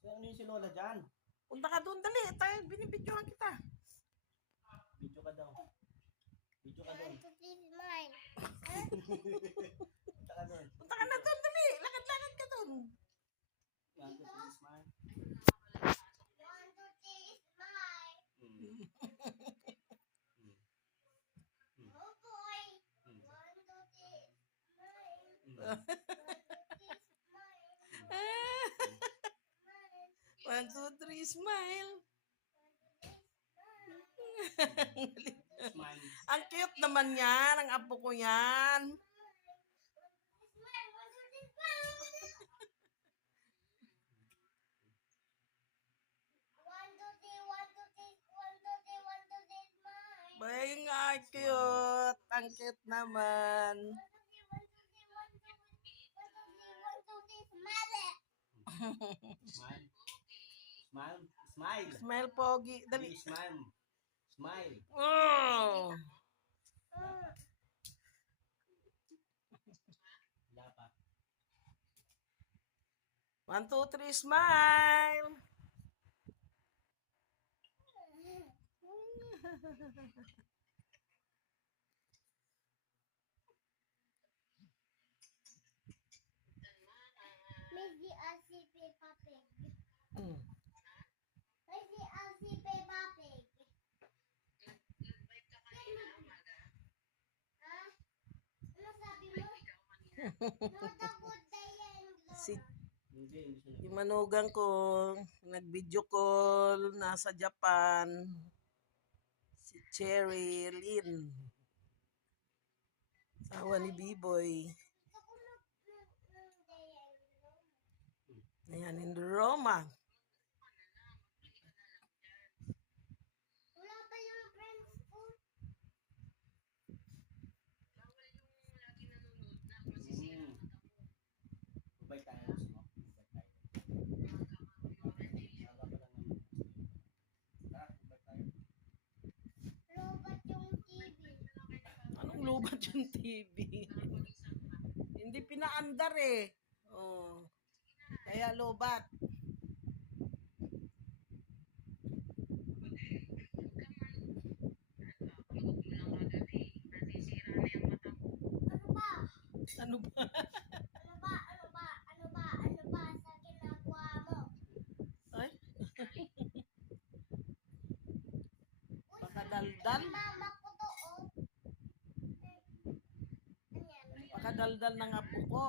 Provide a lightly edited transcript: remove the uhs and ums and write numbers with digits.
Ano yung si Lola dyan? Punta ka doon, dali. Tayo, binibidyohan kita. Video ka daw. Video ka doon. Punta ka doon. Punta ka na doon, dali. Lakad-lakad ka doon. 1, 2, 3, smile. One, two, three, smile. Smile. Ang cute naman yan. Ang apo ko yan. Bay nga, cute. Ang cute naman. Smile. Smile. Smile. Smile, Pogi. Dali. Smile. Smile. Oh. Dapat. 1, 2, 3, smile. Maybe I'll see Peppa Pig. Mm. Maybe I'll see Peppa Pig. Ha? Ano sabi mo? Not a good day and Si Hindi siya. yung manugang ko, nag-video call, nasa Japan. Si Cherry Lynn. Asawa ni B-Boy. Ayan, in Roma. wala pa yung friends ko. Babay tayo. Babay tayo. Aga pa lang naman. Tara, babay tayo. Lobat yung TV. Anong lubat yung TV? Hindi pinaandar eh. Oh. Kaya lobat. Ano ba? Ano ba? Ano ba sa ginagawa mo? Ay? Pakadaldal? Mama ko to, oh. Ano yan? Pakadaldal ng apo ko.